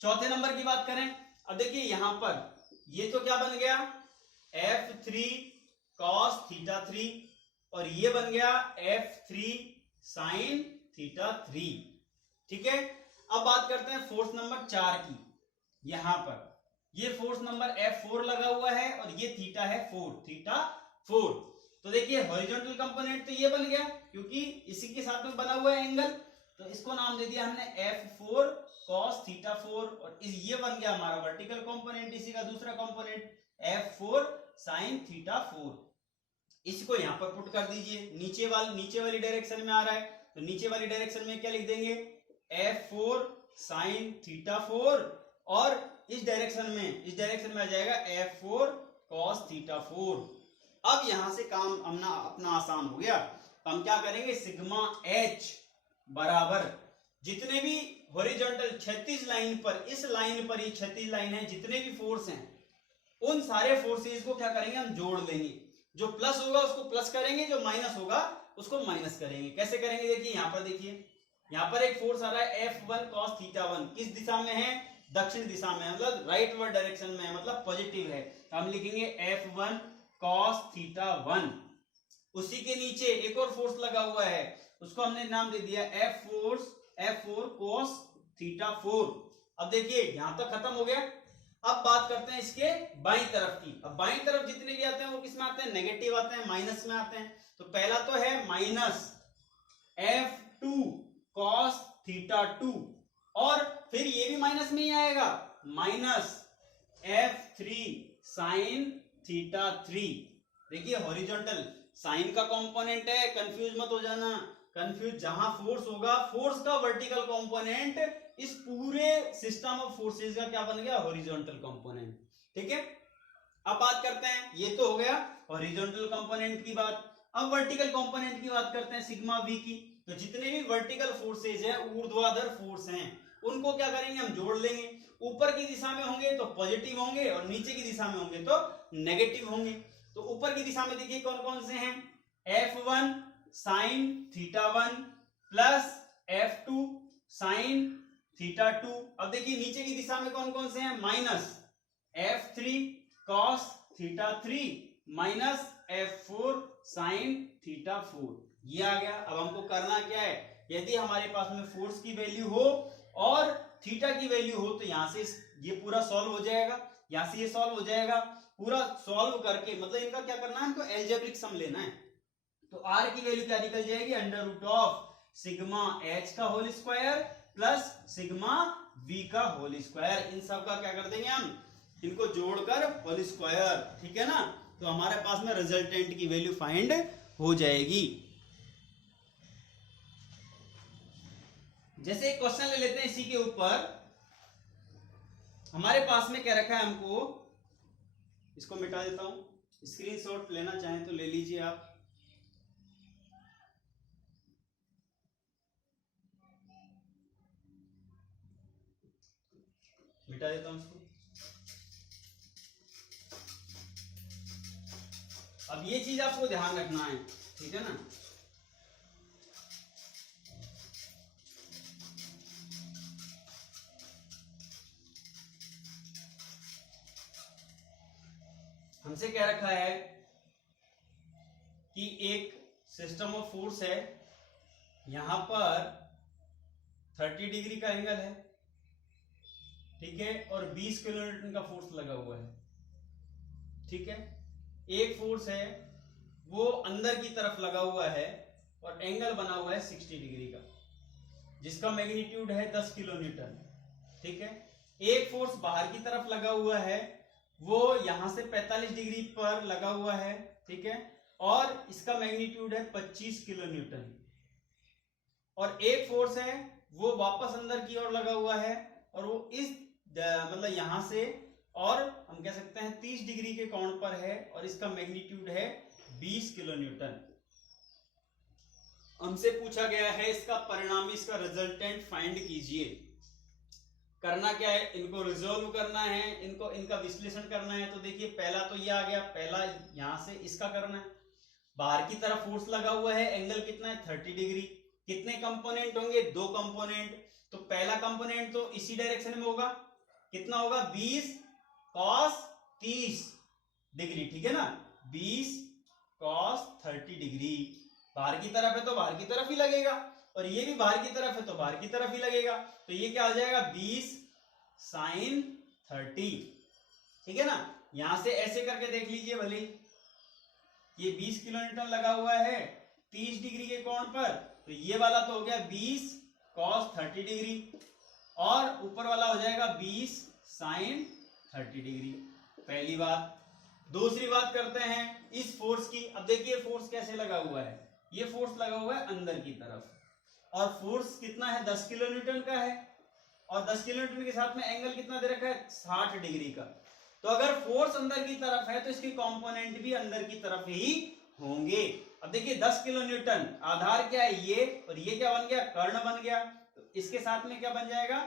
चौथे नंबर की बात करें। अब देखिए यहां पर ये तो क्या बन गया? F3 cos θ3, और ये बन गया F3 sin θ3, ठीक है। अब बात करते हैं फोर्स नंबर 4 की। यहां पर ये फोर्स नंबर F4 लगा हुआ है और ये थीटा है 4, θ4। तो देखिए हॉरिजॉन्टल कंपोनेंट तो ये बन गया क्योंकि इसी के साथ में बना हुआ है एंगल, तो इसको नाम दे दिया हमने F4 cos थीटा 4, और ये बन गया हमारा वर्टिकल कंपोनेंट, इसी का दूसरा कंपोनेंट F4 sin थीटा 4। इसको यहां पर पुट कर दीजिए, नीचे वाली डायरेक्शन में आ रहा है, तो नीचे वाली डायरेक्शन में क्या लिख देंगे F4 sin थीटा 4, और इस डायरेक्शन में आ जाएगा F4 cos थीटा 4। अब यहां से काम अपना आसान हो गया, तो हम क्या करेंगे सिग्मा H बराबर जितने भी हॉरिजॉन्टल क्षैतिज लाइन पर, इस लाइन पर, ये क्षैतिज लाइन है, जितने भी फोर्स हैं उन सारे फोर्सेस को क्या करेंगे हम जोड़ लेंगे, जो प्लस होगा उसको प्लस करेंगे, जो माइनस होगा उसको माइनस करेंगे। कैसे करेंगे देखिए यहां पर, देखिए यहां पर एक फोर्स आ रहा है F1 cos थीटा 1, किस दिशा में है, दक्षिण दिशा में, मतलब राइट वर्ड डायरेक्शन में है, मतलब पॉजिटिव है, तो हम लिखेंगे F1 cos थीटा 1। उसी के नीचे एक और फोर्स लगा हुआ है, उसको हमने नाम दे दिया F4 cos थीटा 4। अब देखिए यहां तक खत्म हो गया। अब बात करते हैं इसके बाईं तरफ की। अब बाईं तरफ जितने भी आते हैं वो किस में आते हैं, नेगेटिव आते हैं, माइनस में आते हैं। तो पहला तो है माइनस F2 cos थीटा 2, और फिर ये भी माइनस में ही आएगा, माइनस F3 sin थीटा 3। देखिए हॉरिजॉन्टल साइन का कंपोनेंट है, कंफ्यूज मत हो जाना, कंफ्यूज जहां फोर्स होगा, फोर्स का वर्टिकल कंपोनेंट इस पूरे सिस्टम ऑफ फोर्सेस का क्या बन गया, हॉरिजॉन्टल कंपोनेंट। ठीक है, अब बात करते हैं, ये तो हो गया हॉरिजॉन्टल कंपोनेंट की बात। अब वर्टिकल कंपोनेंट की बात करते हैं सिग्मा वी की। तो जितने भी वर्टिकल फोर्सेस हैं, ऊर्ध्वाधर फोर्स हैं, उनको क्या करेंगे हम जोड़ लेंगे। ऊपर की दिशा में होंगे तो पॉजिटिव होंगे, और नीचे की दिशा में होंगे तो नेगेटिव होंगे। तो ऊपर की दिशा में देखिए कौन कौन से हैं, F1 sin theta 1 plus F2 sin theta 2। अब देखिए नीचे की दिशा में कौन कौन से हैं, minus F3 cos theta 3 minus F4 sin theta 4। ये आ गया। अब हमको करना क्या है, यदि हमारे पास में फोर्स की वैल्यू हो और थीटा की वैल्यू हो, तो यहां से ये पूरा सॉल्व हो जाएगा, यहां से ये सॉल्व हो जाएगा। पूरा सॉल्व करके मतलब इनका क्या करना है, हमको एल्जेब्रिक सम लेना है। तो r की वैल्यू क्या निकल जाएगी, under root of sigma h का whole square plus sigma v का होल स्क्वायर। इन सब का क्या कर देंगे हम, इनको जोड़कर होल स्क्वायर। ठीक है ना, तो हमारे पास में रिजल्टेंट की वैल्यू फाइंड हो जाएगी। जैसे एक क्वेश्चन ले लेते हैं इसी के ऊपर। हमारे पास में क्या रखा है, हमको इसको मिटा देता हूं, स्क्रीनशॉट लेना चाहें तो ले लीजिए आप। मिटा देता हूं इसको। अब ये चीज आपको ध्यान रखना है, ठीक है ना। हमसे क्या रखा है कि एक सिस्टम ऑफ फोर्स है, यहां पर 30 डिग्री का एंगल है, ठीक है, और 20 किलोन्यूटन का फोर्स लगा हुआ है। ठीक है, एक फोर्स है वो अंदर की तरफ लगा हुआ है और एंगल बना हुआ है 60 डिग्री का, जिसका मैग्नीट्यूड है 10 किलोन्यूटन। ठीक है, एक फोर्स बाहर की तरफ लगा हुआ है, वो यहां से 45 डिग्री पर लगा हुआ है। ठीक है, और इसका मैग्नीट्यूड है 25 किलोन्यूटन। और एक फोर्स है वो वापस अंदर की ओर लगा हुआ है, और वो इस मतलब यहां से, और हम कह सकते हैं 30 डिग्री के कोण पर है, और इसका मैग्नीट्यूड है 20 किलोन्यूटन। हमसे पूछा गया है इसका परिणामी, इसका रिजल्टेंट फाइंड कीजिए। करना क्या है, इनको रिजोल्व करना है, इनको इनका विश्लेषण करना है। तो देखिए पहला तो ये आ गया, पहला यहां से इसका करना है। बाहर की तरफ फोर्स लगा हुआ है, एंगल कितना है 30 डिग्री। कितने कंपोनेंट होंगे, 2 कंपोनेंट। तो पहला कंपोनेंट तो इसी डायरेक्शन में होगा, कितना होगा 20 cos 30 डिग्री। ठीक है ना, 20 cos 30 डिग्री। बाहर की तरफ है तो बाहर की तरफ ही लगेगा, और ये भी बाहर की तरफ है तो बाहर की तरफ ही लगेगा। तो ये क्या आ जाएगा 20 sin 30। ठीक है ना, यहां से ऐसे करके देख लीजिए भले। ये 20 किलो न्यूटन लगा हुआ है 30 डिग्री के कोण पर, तो ये वाला तो हो गया 20 cos 30 डिग्री और ऊपर वाला हो जाएगा 20 sin 30 डिग्री। पहली बात। दूसरी बात करते हैं इस फोर्स की। अब देखिए फोर्स कैसे लगा हुआ है, ये फोर्स लगा हुआ है अंदर की तरफ और फोर्स कितना है 10 किलो न्यूटन का है और 10 किलो न्यूटन के साथ में एंगल कितना दे रखा है 60 डिग्री का। तो अगर फोर्स अंदर की तरफ है तो इसके कंपोनेंट भी अंदर की तरफ ही होंगे। अब देखिए 10 किलो न्यूटन, आधार क्या है ये और ये क्या बन गया कर्ण बन गया, तो इसके साथ में क्या बन जाएगा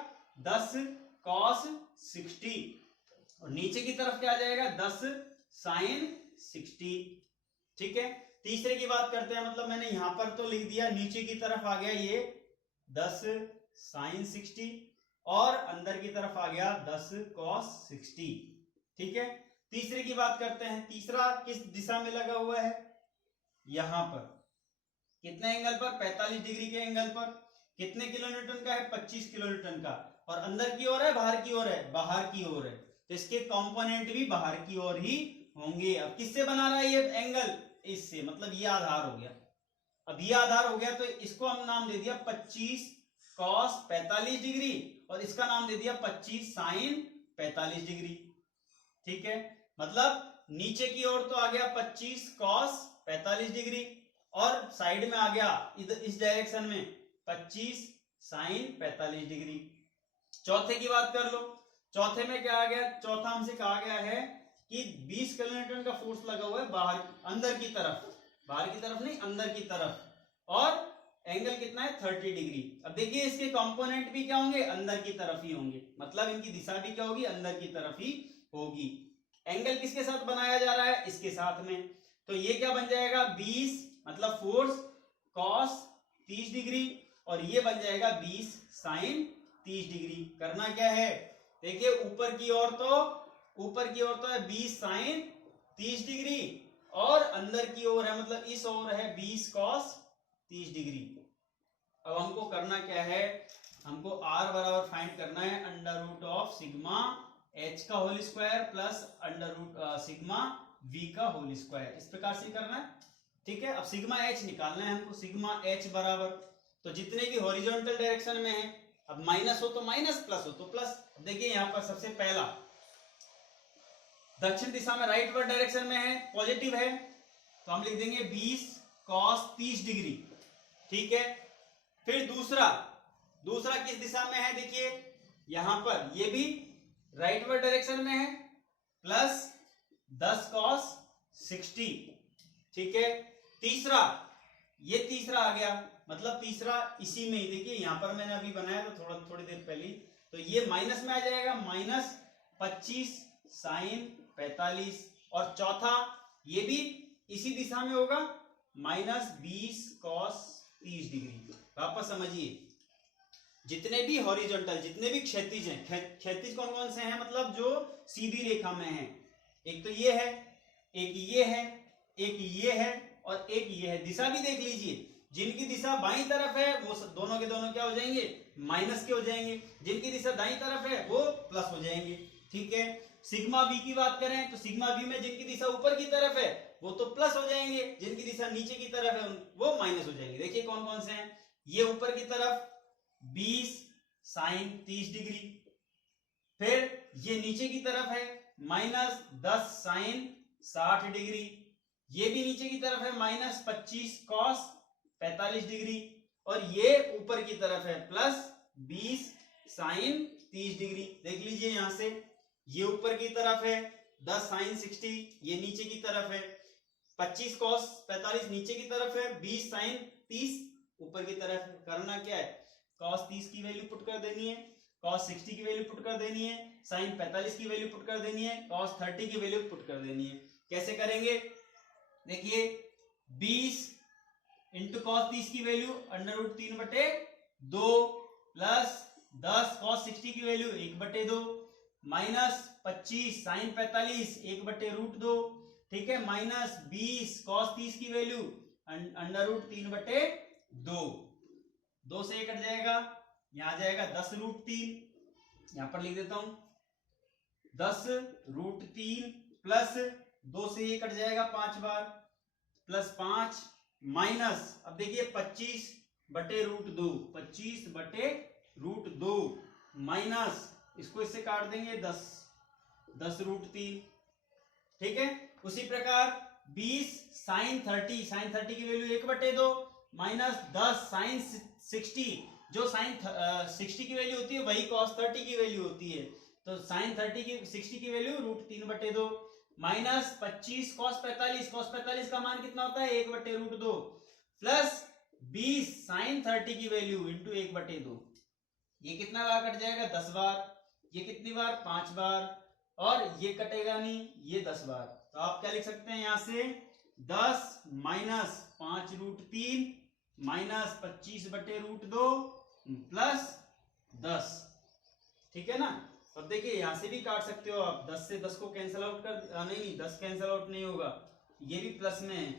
10 cos 60 और नीचे की तरफ क्या आ जाएगा 10 sin 60। ठीक है, तीसरे की बात करते हैं, मतलब मैंने यहां पर तो लिख दिया नीचे की तरफ आ गया ये 10 sin 60 और अंदर की तरफ आ गया 10 cos 60। ठीक है, तीसरे की बात करते हैं, तीसरा किस दिशा में लगा हुआ है यहां पर, कितने एंगल पर 45 डिग्री के एंगल पर, कितने किलो न्यूटन का है 25 किलो न्यूटन का और अंदर की ओर है बाहर की ओर है, बाहर की ओर है, तो इसके कंपोनेंट भी बाहर की ओर ही होंगे। अब किससे बना रहा है ये एंगल, इससे, मतलब ये आधार हो गया। अब ये आधार हो गया तो इसको हम नाम दे दिया 25 cos 45 डिग्री और इसका नाम दे दिया 25 sin 45 डिग्री। ठीक है, मतलब नीचे की ओर तो आ गया 25 cos 45 डिग्री और साइड में आ गया इधर इस डायरेक्शन में 25 sin 45 डिग्री। चौथे की बात कर लो, चौथे में क्या आ गया, चौथा हमसे कहा गया है कि 20 किलो न्यूटन का फोर्स लगा हुआ है बाहर अंदर की तरफ, बाहर की तरफ नहीं अंदर की तरफ, और एंगल कितना है 30 डिग्री। अब देखिए इसके कंपोनेंट भी क्या होंगे अंदर की तरफ ही होंगे, मतलब इनकी दिशा भी क्या होगी अंदर की तरफ ही होगी। एंगल किसके साथ बनाया जा रहा है इसके साथ में, तो ये क्या बन जाएगा 20 मतलब फोर्स cos 30 डिग्री और ये बन जाएगा 20 sin 30 डिग्री। करना क्या है, देखिए ऊपर की ओर तो है 20 sin 30 डिग्री और अंदर की ओर है मतलब इस ओर है 20 cos 30 डिग्री। अब हमको करना क्या है, हमको r बराबर फाइंड करना है under root of sigma h का whole square plus under root sigma v का होल स्क्वायर, इस प्रकार से करना है। ठीक है, अब सिग्मा h निकालना है हमको, सिग्मा h बराबर, तो जितने भी हॉरिजॉन्टल डायरेक्शन में है, अब माइनस हो तो माइनस, प्लस हो तो प्लस। देखिए यहाँ पर सबसे पहला दक्षिण दिशा में राइट वर्ड डायरेक्शन में है, पॉजिटिव है, तो हम लिख देंगे 20 cos 30 डिग्री। ठीक है, फिर दूसरा किस दिशा में है, देखिए यहां पर ये भी राइट वर्ड डायरेक्शन में है, प्लस 10 cos 60। ठीक है, ये तीसरा आ गया, मतलब तीसरा इसी में ही, देखिए यहां पर मैंने अभी बनाया था थोड़ी देर पहले, तो ये माइनस में आ जाएगा माइनस 25 sin 45 और चौथा ये भी इसी दिशा में होगा माइनस 20 cos 30 डिग्री। वापस समझिए, जितने भी हॉरिजॉन्टल जितने भी क्षैतिज हैं, क्षैतिज कौन कौन से हैं, मतलब जो सीधी रेखा में हैं, एक तो ये है, एक ये है, एक ये है और एक ये है। दिशा भी देख लीजिए, जिनकी दिशा बाईं तरफ है वो दोनों के दोनों क्या हो जाएंगे माइनस के हो जाएंगे, जिनकी दिशा दाईं तरफ है वो प्लस हो जाएंगे। ठीक है, सिग्मा बी की बात करें तो सिग्मा बी में जिनकी दिशा ऊपर की तरफ है वो तो प्लस हो जाएंगे, जिनकी दिशा नीचे की तरफ है वो माइनस हो जाएंगे। देखिए कौन कौन से हैं, ये ऊपर की तरफ 20 sin 30 डिग्री, फिर ये नीचे की तरफ है माइनस 10 sin 60 डिग्री, ये भी नीचे की तरफ है माइनस 25 cos 45 डिग्री और ये ऊपर की तरफ है प्लस 20 sin 30 डिग्री। देख लीजिए यहां से, ये ऊपर की तरफ है 10 sin 60, ये नीचे की तरफ है 25 cos 45 नीचे की तरफ है, 20 sin 30 ऊपर की तरफ है। करना क्या है, cos 30 की वैल्यू पुट कर देनी है, cos 60 की वैल्यू पुट कर देनी है, sin 45 की वैल्यू पुट कर देनी है, cos 30 की वैल्यू पुट कर देनी है। कैसे करेंगे, देखिए 20 इंटू cos 30 की value under root 3/2 plus 10 cos 60 की वैल्यू 1/2 माइनस 25 sin 45 1/√2। ठीक है, माइनस 20 cos 30 की वैल्यू अंडर रूट 3/2, 2 से 1 कट जाएगा, यहां आ जाएगा 10√3, यहां पर लिख देता हूं 10√3 प्लस 2 से 1 कट जाएगा 5 बार, प्लस 5 माइनस, अब देखिए 25/√2, 25/√2 माइनस, इसको इससे काट देंगे 10√3, ठीक है। उसी प्रकार 20 sin 30, sin 30 की वैल्यू 1/2 माइनस 10 sin 60, जो sin 60 की वैल्यू होती है वही cos 30 की वैल्यू होती है, तो sin 30 की 60 की वैल्यू √3/2 माइनस 25 cos 45, cos 45 का मान कितना होता है 1/√2 प्लस 20 sin 30 की वैल्यू इंटू 1/2, ये कितना बार कट जाएगा 10 बार, ये कितनी बार 5 बार, और ये कटेगा नहीं, ये 10 बार। तो आप क्या लिख सकते हैं यहां से 10 माइनस 5√3 माइनस 25/√2 प्लस 10, ठीक है ना। अब देखिए यहां से भी काट सकते हो आप, 10 से 10 को कैंसिल आउट कर, नहीं 10 कैंसिल आउट नहीं होगा, ये भी प्लस में है,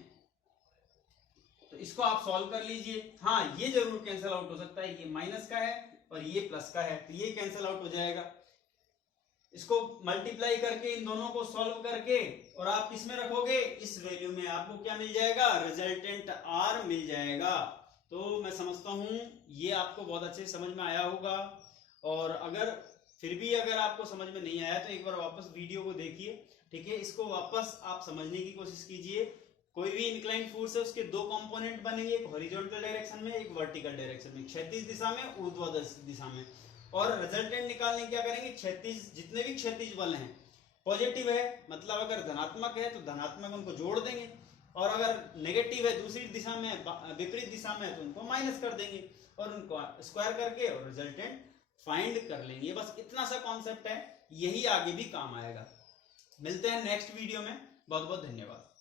तो इसको आप सॉल्व कर लीजिए। हाँ ये जरूर कैंसिल आउट हो सकता है, ये माइनस का है और ये प्लस का है, तो ये कैंसिल आउट हो जाएगा। इसको मल्टीप्लाई करके इन दोनों को सॉल्व करके और आप किसमें रखोगे, इस वैल्यू में, आपको क्या मिल जाएगा, रिजल्टेंट आर मिल जाएगा। तो मैं समझता हूं ये आपको बहुत अच्छे से समझ में आया होगा, और अगर फिर भी अगर आपको समझ में नहीं आया तो एक बार वापस वीडियो को देखिए, ठीक है। इसको वापस आप समझने की कोशिश कीजिए। कोई भी इंक्लाइंड फोर्स है उसके दो कंपोनेंट बनेंगे, एक हॉरिजॉन्टल डायरेक्शन में, एक वर्टिकल डायरेक्शन में, क्षैतिज दिशा में, ऊर्ध्वाधर दिशा में, और रिजल्टेंट निकालने क्या करेंगे, क्षैतिज, जितने भी क्षैतिज बल हैं, पॉजिटिव है मतलब अगर धनात्मक है तो धनात्मक उनको जोड़ देंगे, और अगर नेगेटिव है दूसरी दिशा में, विपरीत दिशा में, तो उनको माइनस कर देंगे और उनको स्क्वायर करके और रिजल्टेंट फाइंड कर लेंगे। बस इतना सा कॉन्सेप्ट है, यही आगे भी काम आएगा। मिलते हैं नेक्स्ट वीडियो में, बहुत बहुत धन्यवाद।